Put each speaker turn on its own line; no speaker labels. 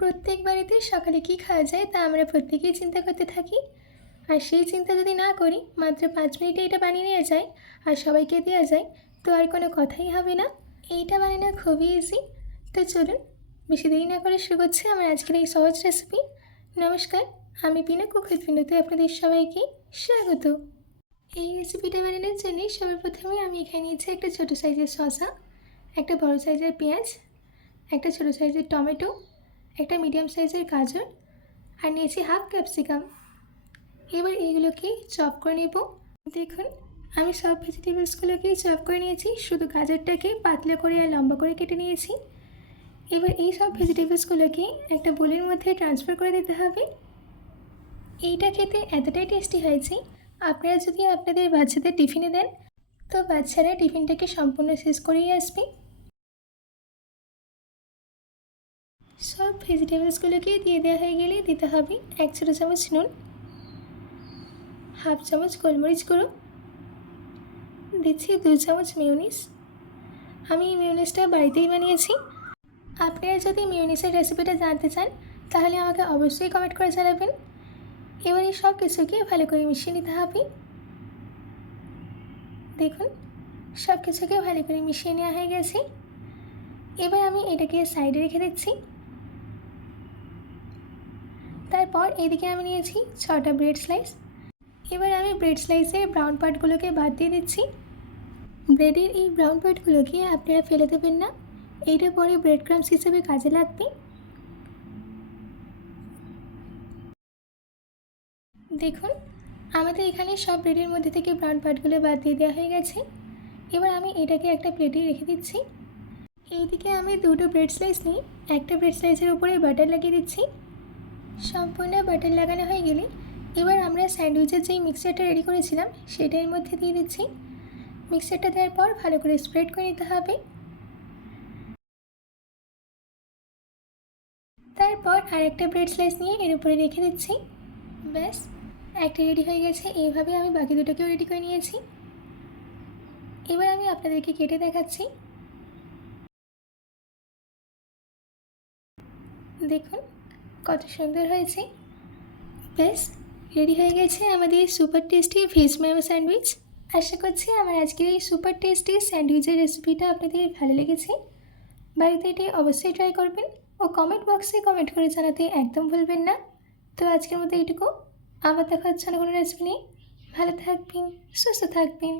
প্রত্যেক বাড়িতে সকালে কী খাওয়া যায় তা আমরা প্রত্যেকেই চিন্তা করতে থাকি। আর সেই চিন্তা যদি না করি, মাত্র পাঁচ মিনিটে এটা বানিয়ে নেওয়া যায় আর সবাইকে দেওয়া যায়, তো আর কোনো কথাই হবে না। এইটা বানানো খুবই ইজি তো চলুন, বেশি দেরি না করে শুরু করছি আমার আজকের এই সহজ রেসিপি নমস্কার, আমি পিনা কুকুর পিনুতে আপনাদের সবাইকে স্বাগত। এই রেসিপিটা বানানোর জন্য সবার প্রথমে আমি এখানে নিয়েছি একটা ছোটো সাইজের শসা, একটা বড় সাইজের পেঁয়াজ, একটা ছোটো সাইজের টমেটো একটা মিডিয়াম সাইজের গাজর আর নিয়েছি হাফ ক্যাপসিকাম এবার এইগুলোকে চপ করে নেব। দেখুন, আমি সব ভেজিটেবলসগুলোকেই চপ করে নিয়েছি, শুধু গাজরটাকে পাতলা করে আর লম্বা করে কেটে নিয়েছি। এবার এই সব ভেজিটেবলসগুলোকে একটা বোলের মধ্যে ট্রান্সফার করে দিতে হবে। এইটা খেতে এতটাই টেস্টি হয়েছে। আপনারা যদি আপনাদের বাচ্চাদের টিফিনে দেন, তো বাচ্চারা টিফিনটাকে সম্পূর্ণ শেষ করেই আসবে। সব ভেজিটেবলসগুলোকে দিয়ে দেওয়া হয়ে গেলে দিতে হবে এক ছোটো চামচ নুন, হাফ চামচ গোলমরিচ গুঁড়ো, দিচ্ছি দু চামচ মিউনিস আমি এই মিউনিসটা বাড়িতেই বানিয়েছি। আপনারা যদি মিউনিসের রেসিপিটা জানতে চান, তাহলে আমাকে অবশ্যই কমেন্ট করে জানাবেন। এবার সব কিছুকে ভালো করে মিশিয়ে নিতে হবে। দেখুন, সব কিছুকে ভালো করে মিশিয়ে নেওয়া হয়ে গেছে। এবার আমি এটাকে সাইডে রেখে দিচ্ছি। তারপর এদিকে আমি নিয়েছি ছটা ব্রেড স্লাইস এবার আমি ব্রেড স্লাইসের ব্রাউন পার্টগুলোকে বাদ দিয়ে দিচ্ছি। ব্রেডের এই ব্রাউন পার্টগুলোকে আপনারা ফেলে দেবেন না। এইটা পরে ব্রেড ক্রামস হিসেবে কাজে লাগবে। দেখুন, আমাদের এখানে সব ব্রেডের মধ্যে থেকে ব্রাউন পার্টগুলো বাদ দিয়ে দেওয়া হয়ে গেছে। এবার আমি এটাকে একটা প্লেটে রেখে দিচ্ছি। এইদিকে আমি দুটো ব্রেড স্লাইস নিই একটা ব্রেড স্লাইসের উপরে বাটার লাগিয়ে দিচ্ছি। সম্পূর্ণ বাটার লাগানো হয়ে গেলে এবার আমরা স্যান্ডউইচের যেই মিক্সারটা রেডি করেছিলাম সেটা এর মধ্যে দিয়ে দিচ্ছি। মিক্সারটা দেওয়ার পর ভালো করে স্প্রেড করে নিতে হবে। তারপর আর একটা ব্রেড স্লাইস নিয়ে এর উপরে রেখে দিচ্ছি। ব্যাস, একটা রেডি হয়ে গেছে। এইভাবে আমি বাকি দুটোকেও রেডি করে নিয়েছি। এবার আমি আপনাদেরকে কেটে দেখাচ্ছি। দেখুন কত সুন্দর হয়েছে। ব্যাস রেডি হয়ে গেছে আমাদের super tasty veg mayo sandwich আশা করছি আমার আজকের এই সুপার টেস্টি স্যান্ডউইচের রেসিপিটা আপনাদের ভালো লেগেছে। বাড়িতে এটি অবশ্যই ট্রাই করবেন ও কমেন্ট বক্সে কমেন্ট করে জানাতে একদম ভুলবেন না। তো আজকের মতো এইটুকু। আবার দেখা হচ্ছে না কোনো রেসিপি নিয়ে। ভালো থাকবেন, সুস্থ থাকবেন।